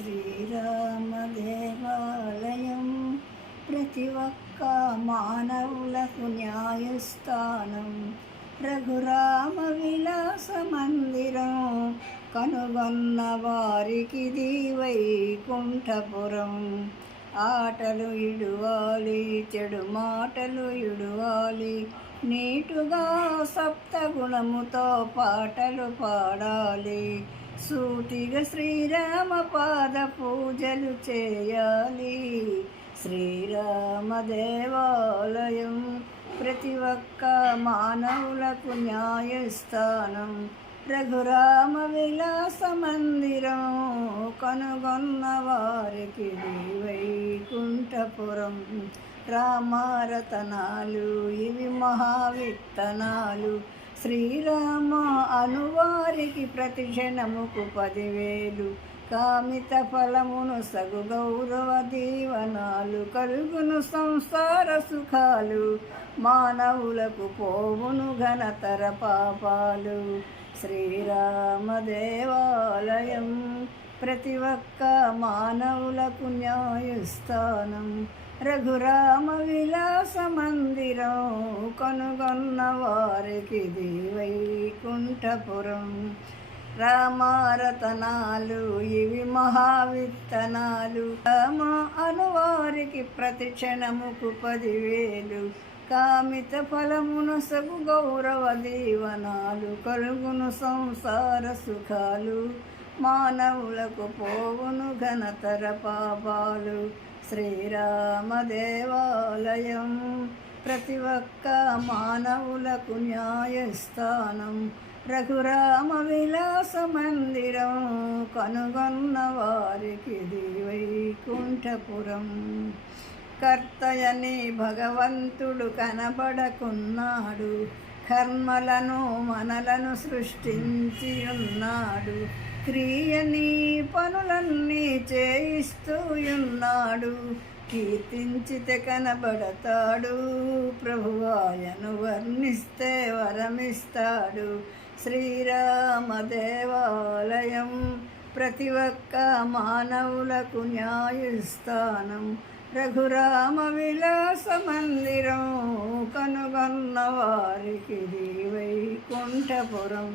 శ్రీరామ దేవాలయం ప్రతి ఒక్క మానవులకు న్యాయస్థానం. రఘురామ విలాస మందిరం కనుగొన్న వారికి వైకుంఠపురం. ఆటలు ఇడువాలి చెడు మాటలు ఇడువాలి. నీటుగా సప్తగుణముతో పాటలు పాడాలి. సూటిగా శ్రీరామ పాద పూజలు చేయాలి. శ్రీరామ దేవాలయం ప్రతి ఒక్క మానవులకు న్యాయస్థానం. రఘురామ విలాస మందిరం కనుగొన్న వారికి వైకుంఠపురం రామారతనాలు ఇవి మహావిత్తనాలు. శ్రీరామ అనువారికి ప్రతి క్షణముకు పదివేలు. కామిత ఫలమును సగు గౌరవ దీవనాలు కలుగును సంసార సుఖాలు. మానవులకు పోవును ఘనతర పాపాలు. శ్రీరామదేవాలయం ప్రతి ఒక్క మానవులకు న్యాయస్థానం. రఘురామ విలాస మందిరం కనుగొన్న వారికి వైకుంఠపురం రామారతనాలు ఇవి మహావిత్తనాలు. రామ అనువారికి ప్రతి క్షణముకు పదివేలు కామిత ఫలమును సగు గౌరవ దీవనాలు. కలుగును సంసార సుఖాలు. మానవులకు పోవును ఘనతర పాపాలు. శ్రీరామదేవాలయం ప్రతి ఒక్క మానవులకు న్యాయస్థానం. రఘురామ విలాస మందిరం కనుగొన్న వారికి వైకుంఠపురం కర్తయని భగవంతుడు కనబడకున్నాడు. కర్మలను మనలను సృష్టించి ఉన్నాడు. క్రియని పనులన్నీ చేయిస్తూ ఉన్నాడు. కీర్తించితే కనబడతాడు. ప్రభువాయను వర్ణిస్తే వరమిస్తాడు. శ్రీరామ దేవాలయం ప్రతి ఒక్క మానవులకు న్యాయస్థానం. రఘురామ విలాస మందిరం కనుగొన్న వారికి వైకుంఠపురం